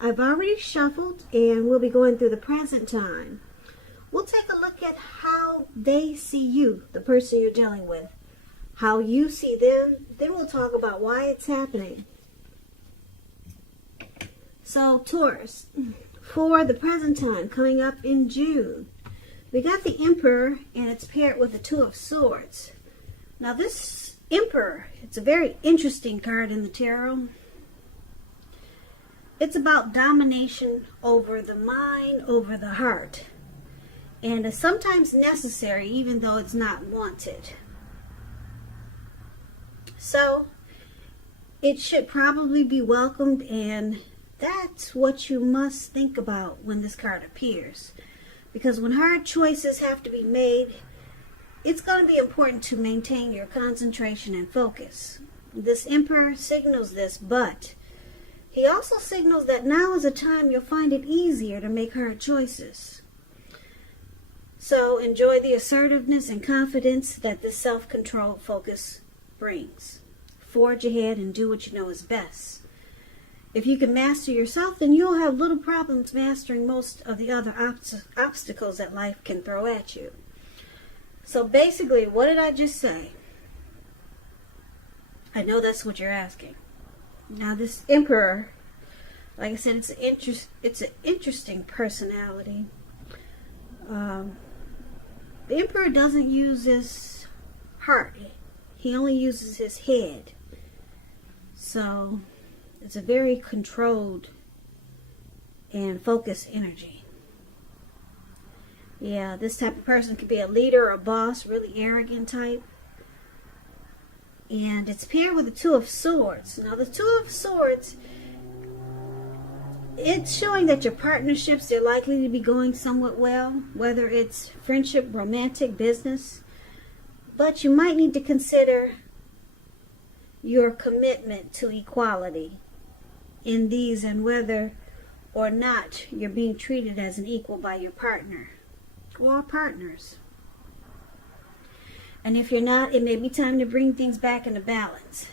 I've already shuffled and we'll be going through the present time. We'll take a look at how they see you, the person you're dealing with, how you see them. Then we'll talk about why it's happening. So Taurus, for the present time coming up in June, we got the Emperor and it's paired with the Two of Swords. Now this Emperor, it's a very interesting card in the tarot. It's about domination over the mind, over the heart. And it's sometimes necessary even though it's not wanted. So it should probably be welcomed, and that's what you must think about when this card appears. Because when hard choices have to be made, it's going to be important to maintain your concentration and focus. This Emperor signals this, but he also signals that now is a time you'll find it easier to make hard choices. So enjoy the assertiveness and confidence that this self-control focus brings. Forge ahead and do what you know is best. If you can master yourself, then you'll have little problems mastering most of the other obstacles that life can throw at you. So basically, what did I just say? I know that's what you're asking. Now this Emperor, like I said, it's an interesting personality. The Emperor doesn't use his heart. He only uses his head. So it's a very controlled and focused energy. Yeah, this type of person could be a leader or a boss, really arrogant type. And it's paired with the Two of Swords. Now the Two of Swords, it's showing that your partnerships, they're likely to be going somewhat well, whether it's friendship, romantic, business. But you might need to consider your commitment to equality in these and whether or not you're being treated as an equal by your partner or partners. And if you're not, it may be time to bring things back into balance.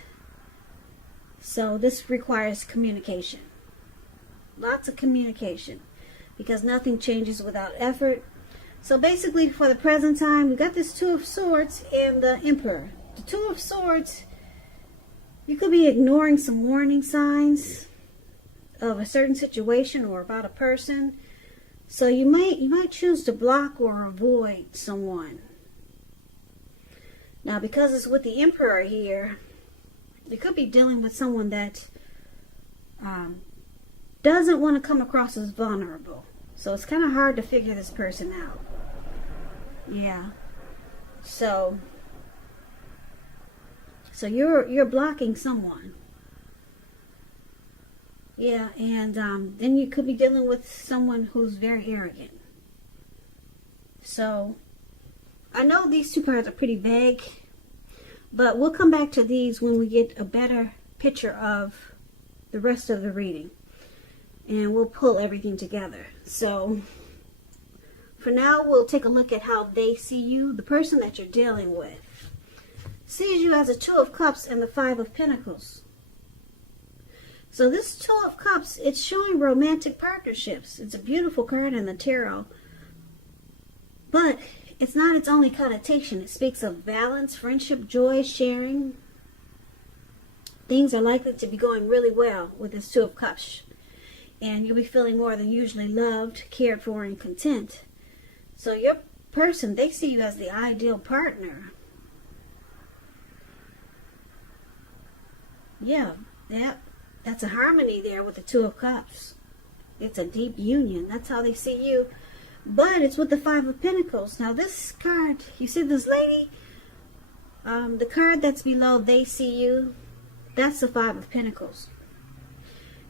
So this requires communication. Lots of communication, because nothing changes without effort. So basically, for the present time, we got this Two of Swords and the Emperor. The Two of Swords, you could be ignoring some warning signs of a certain situation or about a person. So you might choose to block or avoid someone. Now, because it's with the Emperor here, you could be dealing with someone that doesn't want to come across as vulnerable. So it's kind of hard to figure this person out. Yeah. So you're blocking someone. Yeah, and then you could be dealing with someone who's very arrogant. So I know these two cards are pretty vague, but we'll come back to these when we get a better picture of the rest of the reading. And we'll pull everything together. So for now, we'll take a look at how they see you, the person that you're dealing with. Sees you as a Two of Cups and the Five of Pentacles. So this Two of Cups, it's showing romantic partnerships. It's a beautiful card in the tarot. But it's not its only connotation. It speaks of balance, friendship, joy, sharing. Things are likely to be going really well with this Two of Cups. And you'll be feeling more than usually loved, cared for, and content. So your person, they see you as the ideal partner. Yeah, that's a harmony there with the Two of Cups. It's a deep union. That's how they see you. But it's with the Five of Pentacles. Now this card, you see this lady? The card that's below, they see you. That's the Five of Pentacles.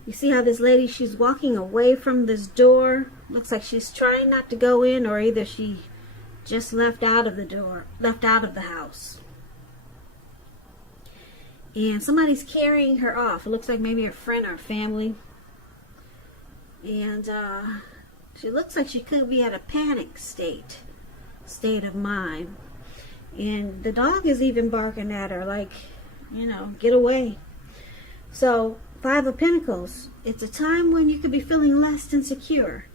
You see how this lady, she's walking away from this door. Looks like she's trying not to go in, or either she just left out of the door, left out of the house. And somebody's carrying her off. It looks like maybe a friend or family. And she looks like she could be at a panic state of mind. And the dog is even barking at her like, you know, get away. So Five of Pentacles. It's a time when you could be feeling less than secure.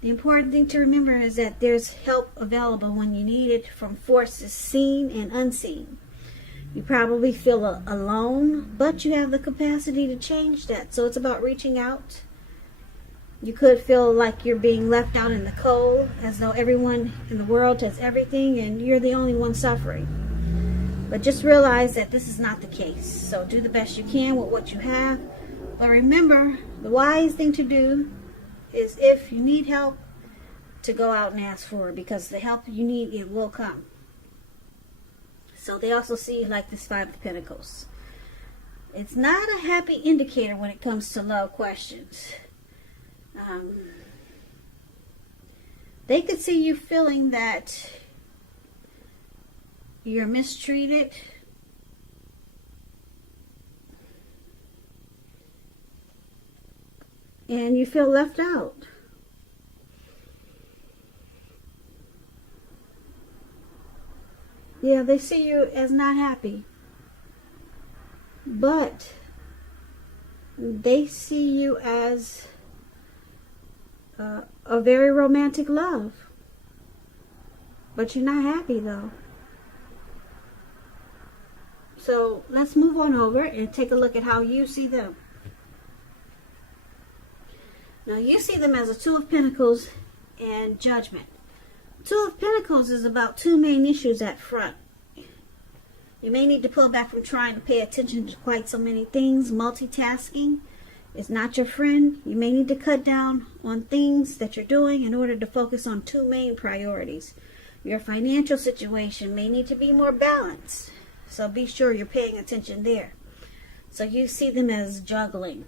The important thing to remember is that there's help available when you need it from forces seen and unseen. You probably feel alone, but you have the capacity to change that. So it's about reaching out. You could feel like you're being left out in the cold, as though everyone in the world has everything and you're the only one suffering. But just realize that this is not the case. So do the best you can with what you have. But remember, the wise thing to do is, if you need help, to go out and ask for it, because the help you need, it will come. So they also see like this Five of Pentacles. It's not a happy indicator when it comes to love questions. They could see you feeling that you're mistreated, and you feel left out. Yeah, they see you as not happy, but they see you as a very romantic love. But you're not happy though. So let's move on over and take a look at how you see them. Now you see them as a Two of Pentacles and Judgment. Two of Pentacles is about two main issues at front. You may need to pull back from trying to pay attention to quite so many things. Multitasking is not your friend. You may need to cut down on things that you're doing in order to focus on two main priorities. Your financial situation may need to be more balanced. So be sure you're paying attention there. So you see them as juggling.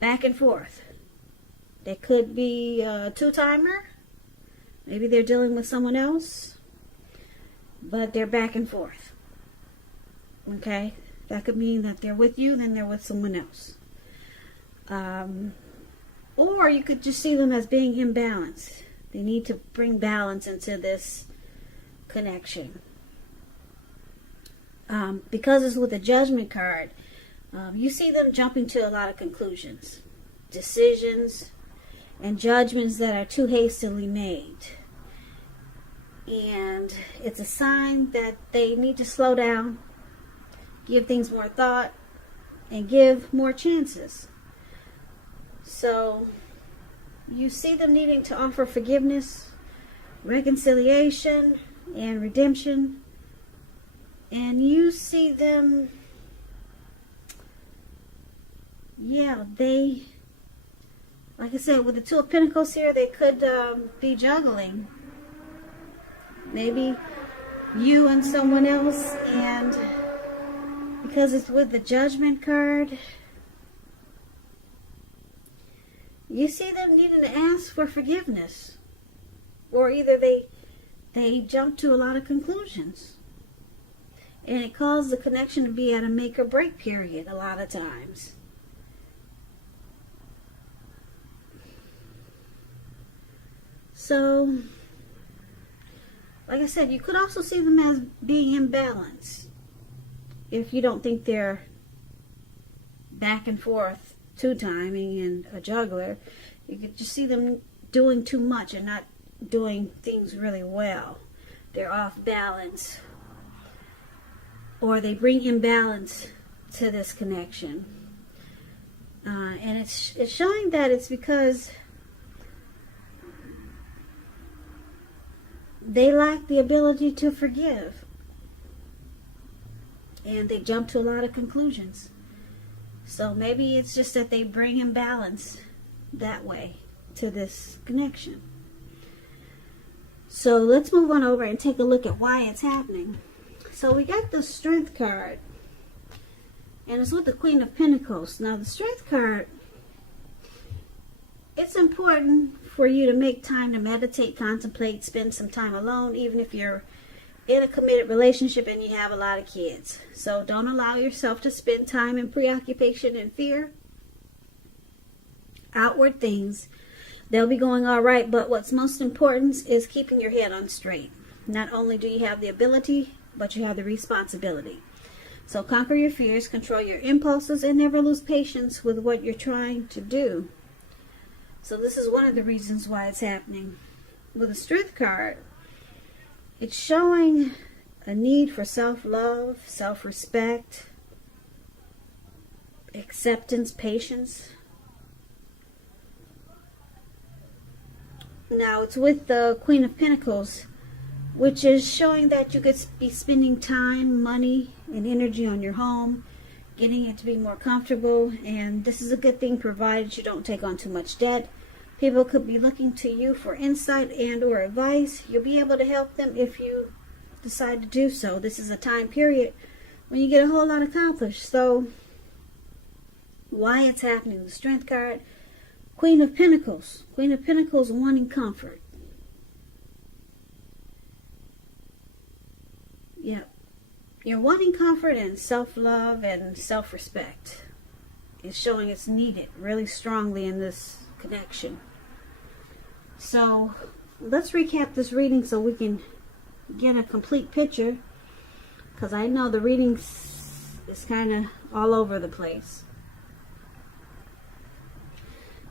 Back and forth. They could be a two-timer. Maybe they're dealing with someone else. But they're back and forth. Okay? That could mean that they're with you, then they're with someone else. Or you could just see them as being imbalanced. They need to bring balance into this connection. Because it's with the Judgment card, you see them jumping to a lot of conclusions, decisions, and judgments that are too hastily made. And it's a sign that they need to slow down, give things more thought, and give more chances. So you see them needing to offer forgiveness, reconciliation, and redemption. And you see them, like I said, with the Two of Pentacles here, they could be juggling. Maybe you and someone else, and because it's with the Judgment card, you see them needing to ask for forgiveness. Or either they jump to a lot of conclusions. And it caused the connection to be at a make or break period a lot of times. So, like I said, you could also see them as being imbalanced. If you don't think they're back and forth two-timing and a juggler, you could just see them doing too much and not doing things really well. They're off balance. Or they bring imbalance to this connection. And it's showing that it's because they lack the ability to forgive. And they jump to a lot of conclusions. So maybe it's just that they bring imbalance that way to this connection. So let's move on over and take a look at why it's happening. So we got the Strength card, and it's with the Queen of Pentacles. Now the Strength card, it's important for you to make time to meditate, contemplate, spend some time alone, even if you're in a committed relationship and you have a lot of kids. So don't allow yourself to spend time in preoccupation and fear. Outward things, they'll be going all right, but what's most important is keeping your head on straight. Not only do you have the ability but you have the responsibility. So conquer your fears, control your impulses, and never lose patience with what you're trying to do. So this is one of the reasons why it's happening. With the Strength card, it's showing a need for self-love, self-respect, acceptance, patience. Now it's with the Queen of Pentacles, which is showing that you could be spending time, money, and energy on your home, getting it to be more comfortable. And this is a good thing provided you don't take on too much debt. People could be looking to you for insight and or advice. You'll be able to help them if you decide to do so. This is a time period when you get a whole lot accomplished. So why it's happening? The Strength card, Queen of Pentacles. Queen of Pentacles wanting comfort. Yep. You're wanting comfort and self-love and self-respect. It's showing it's needed really strongly in this connection. So let's recap this reading so we can get a complete picture, because I know the reading is kind of all over the place.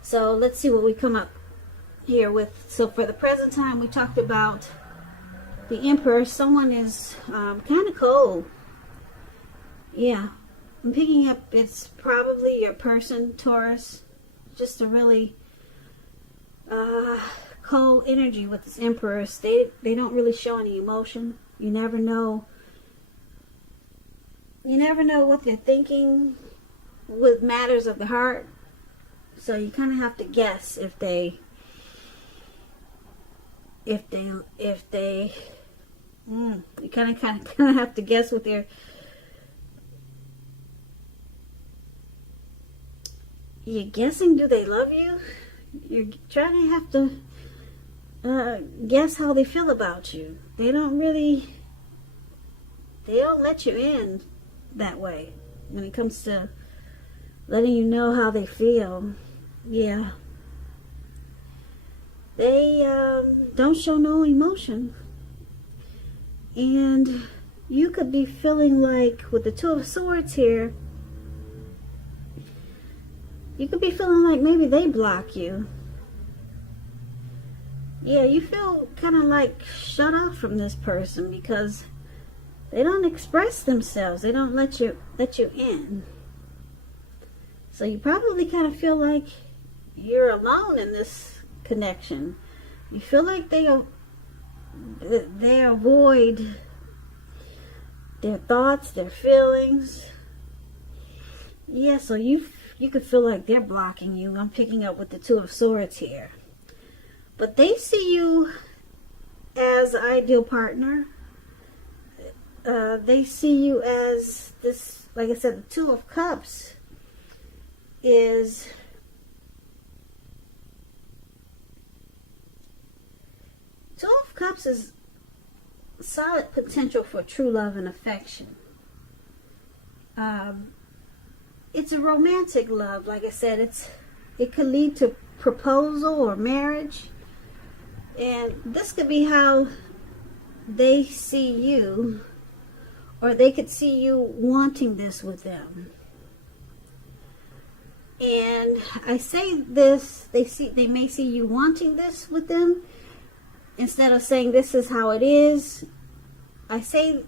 So let's see what we come up here with. So for the present time, we talked about the Emperor. Someone is kind of cold. Yeah, I'm picking up it's probably your person, Taurus. Just a really cold energy with this Empress. They don't really show any emotion. You never know. You never know what they're thinking with matters of the heart. So you kind of have to guess if they you kind of have to guess with their. You're guessing, do they love you? You're trying to have to guess how they feel about you. They don't let you in that way when it comes to letting you know how they feel. Yeah. They don't show no emotion. And you could be feeling like, with the Two of Swords here, you could be feeling like maybe they block you. Yeah, you feel kind of like shut off from this person because they don't express themselves. They don't let you in. So you probably kind of feel like you're alone in this connection. You feel like they avoid their thoughts, their feelings. Yeah, so you could feel like they're blocking you. I'm picking up with the Two of Swords here. But they see you as an ideal partner. They see you as this, like I said, the Two of Cups is solid potential for true love and affection. It's a romantic love. Like I said, it could lead to proposal or marriage. And this could be how they see you, or they could see you wanting this with them. And I say this, they may see you wanting this with them. Instead of saying this is how it is, I say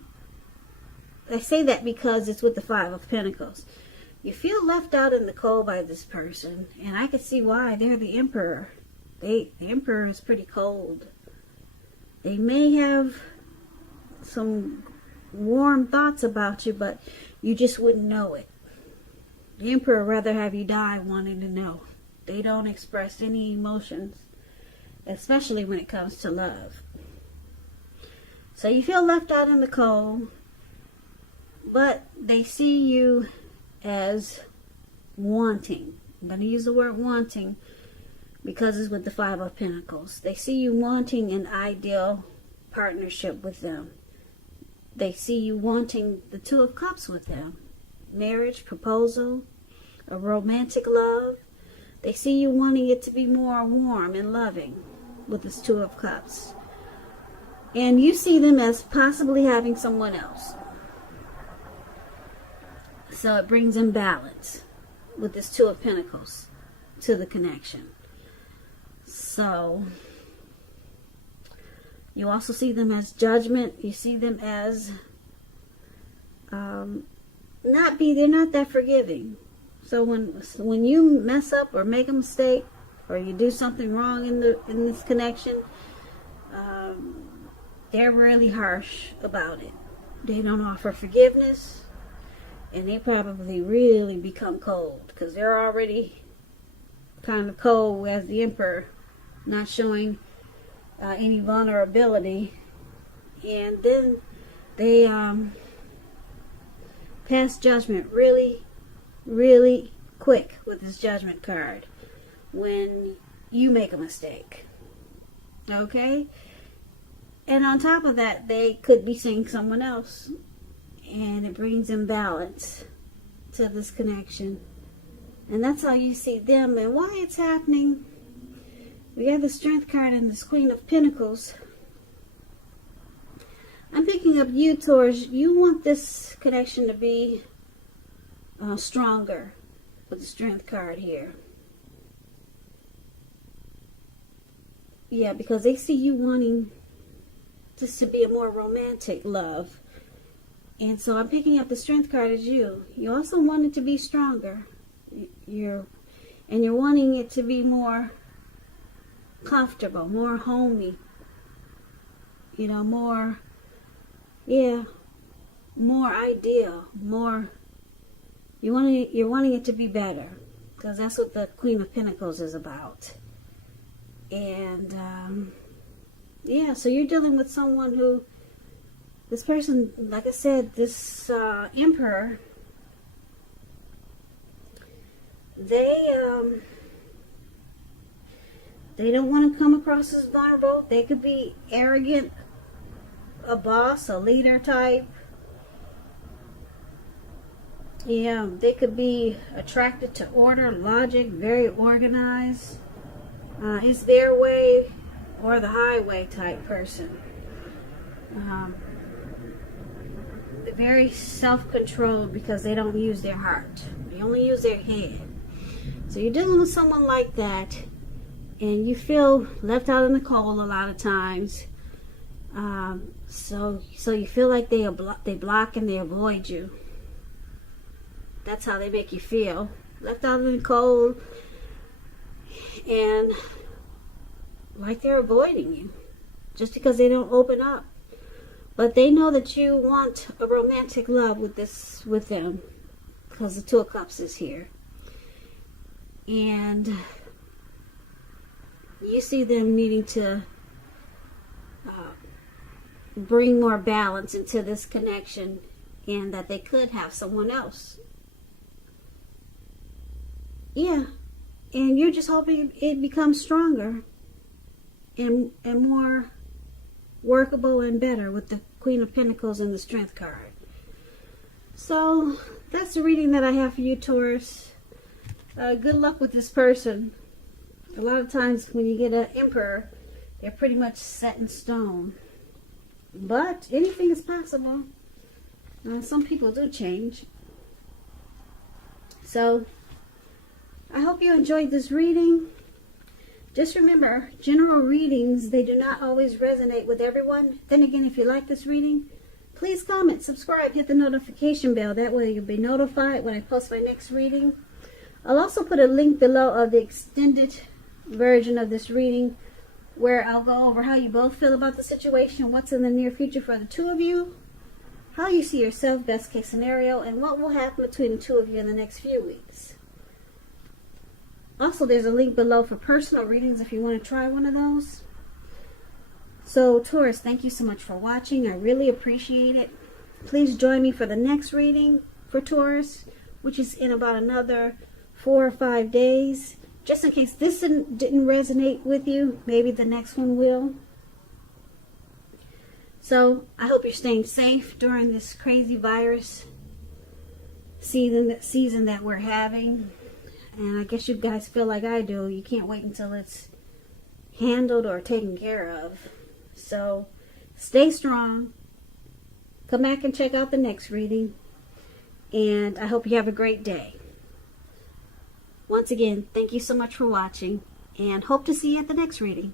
that because it's with the Five of Pentacles. You feel left out in the cold by this person, and I can see why. They're the Emperor. The Emperor is pretty cold. They may have some warm thoughts about you, but you just wouldn't know it. The Emperor would rather have you die wanting to know. They don't express any emotions, especially when it comes to love. So you feel left out in the cold, but they see you as wanting. I'm going to use the word wanting because it's with the Five of Pentacles. They see you wanting an ideal partnership with them. They see you wanting the Two of Cups with them. Marriage, proposal, a romantic love. They see you wanting it to be more warm and loving with this Two of Cups. And you see them as possibly having someone else. So it brings in balance with this Two of Pentacles to the connection. So you also see them as judgment. You see them as they're not that forgiving. So when you mess up or make a mistake or you do something wrong in this connection, they're really harsh about it. They don't offer forgiveness, and they probably really become cold because they're already kind of cold as the Emperor, not showing any vulnerability. And then they pass judgment really, really quick with this Judgment card when you make a mistake. Okay? And on top of that, they could be seeing someone else, and it brings imbalance to this connection. And that's how you see them and why it's happening. We have the Strength card and this Queen of Pentacles. I'm picking up you, Taurus. You want this connection to be stronger with the Strength card here. Yeah, because they see you wanting this to be a more romantic love. And so I'm picking up the Strength card as you. You also want it to be stronger. You're wanting it to be more comfortable, more homey. You know, more ideal, more. You're wanting it to be better, because that's what the Queen of Pentacles is about. And so you're dealing with someone who, this person, like I said, this Emperor, they don't want to come across as vulnerable. They could be arrogant, a boss, a leader type. Yeah, they could be attracted to order, logic, very organized. It's their way or the highway type person. Very self-controlled because they don't use their heart. They only use their head. So you're dealing with someone like that, and you feel left out in the cold a lot of times. So you feel like they block and they avoid you. That's how they make you feel. Left out in the cold and like they're avoiding you just because they don't open up. But they know that you want a romantic love with them because the Two of Cups is here. And you see them needing to bring more balance into this connection, and that they could have someone else. Yeah, and you're just hoping it becomes stronger and more workable and better with the Queen of Pentacles and the Strength card. So that's the reading that I have for you, Taurus. Good luck with this person. A lot of times when you get an Emperor, they're pretty much set in stone. But anything is possible. Some people do change. So I hope you enjoyed this reading. Just remember, general readings, they do not always resonate with everyone. Then again, if you like this reading, please comment, subscribe, hit the notification bell. That way you'll be notified when I post my next reading. I'll also put a link below of the extended version of this reading, where I'll go over how you both feel about the situation, what's in the near future for the two of you, how you see yourself, best case scenario, and what will happen between the two of you in the next few weeks. Also, there's a link below for personal readings if you want to try one of those. So, Taurus, thank you so much for watching. I really appreciate it. Please join me for the next reading for Taurus, which is in about another 4 or 5 days. Just in case this didn't resonate with you, maybe the next one will. So, I hope you're staying safe during this crazy virus season that we're having. And I guess you guys feel like I do. You can't wait until it's handled or taken care of. So, Stay strong. Come back and check out the next reading. And I hope you have a great day. Once again, thank you so much for watching, and hope to see you at the next reading.